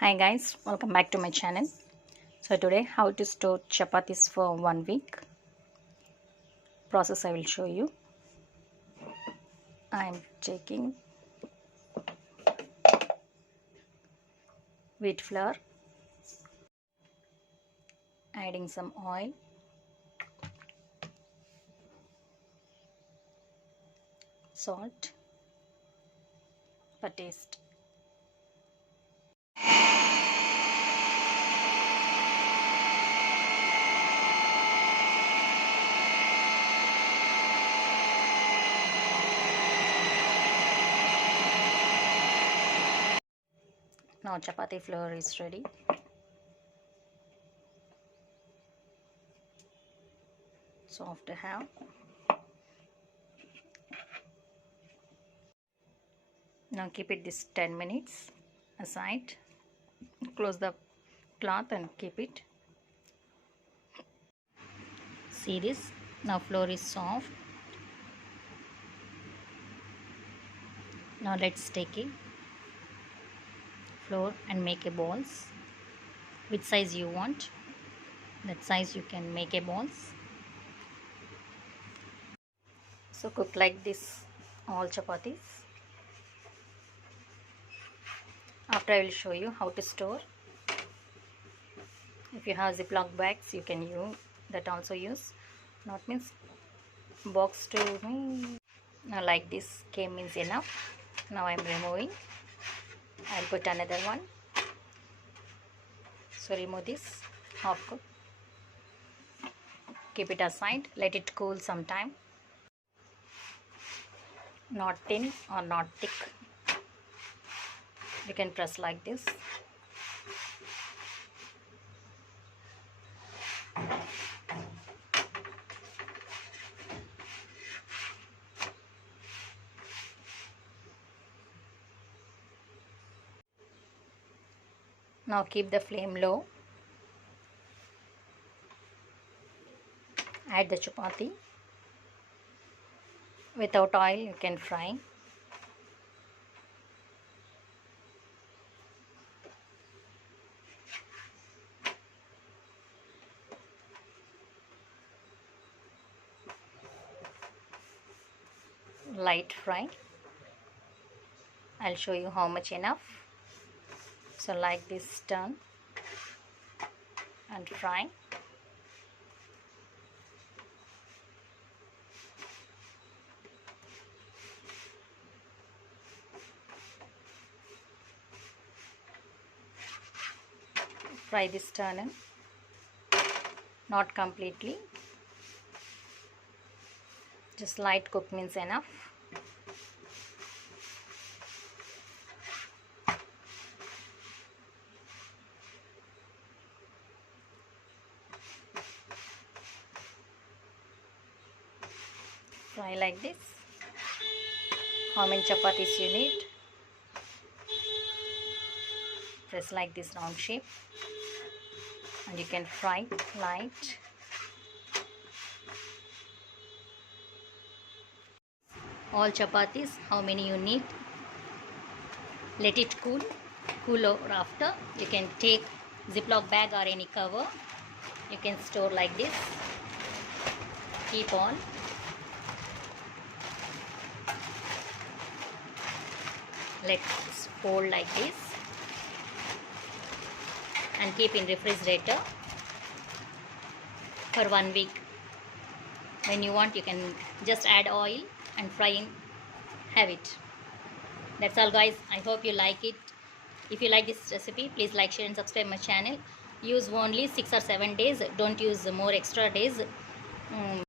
Hi guys, welcome back to my channel. So today how to store chapatis for 1 week. Process I will show you. I am taking wheat flour, adding some oil, salt for taste. Now chapati flour is ready. Soft to have. Now keep it this 10 minutes aside. Close the cloth and keep it. See this? Now flour is soft. Now let's take it flour and make a balls. Which size you want, that size you can make a balls. So cook like this all chapatis. After I will show you how to store. If you have ziploc bags you can use that, also use. Not means box to me. Now like this came means enough. Now I am removing. I'll put another one. So remove this half cook. Keep it aside. Let it cool some time. Not thin or not thick. You can press like this. Now keep the flame low. Add the chapati. Without oil you can fry. Light fry. I'll show you how much enough. So like this, turn and fry. Fry this turn, not completely, just light cook means enough. Fry like this. How many chapatis you need? Press like this round shape and you can fry light. All chapatis, how many you need? Let it cool over. After you can take ziploc bag or any cover. You can store like this. Keep on. Let's fold like this and keep in refrigerator for 1 week. When you want you can just add oil and fry in, have it. That's all guys. I hope you like it. If you like this recipe, please like, share and subscribe my channel. Use only 6 or 7 days. Don't use more extra days.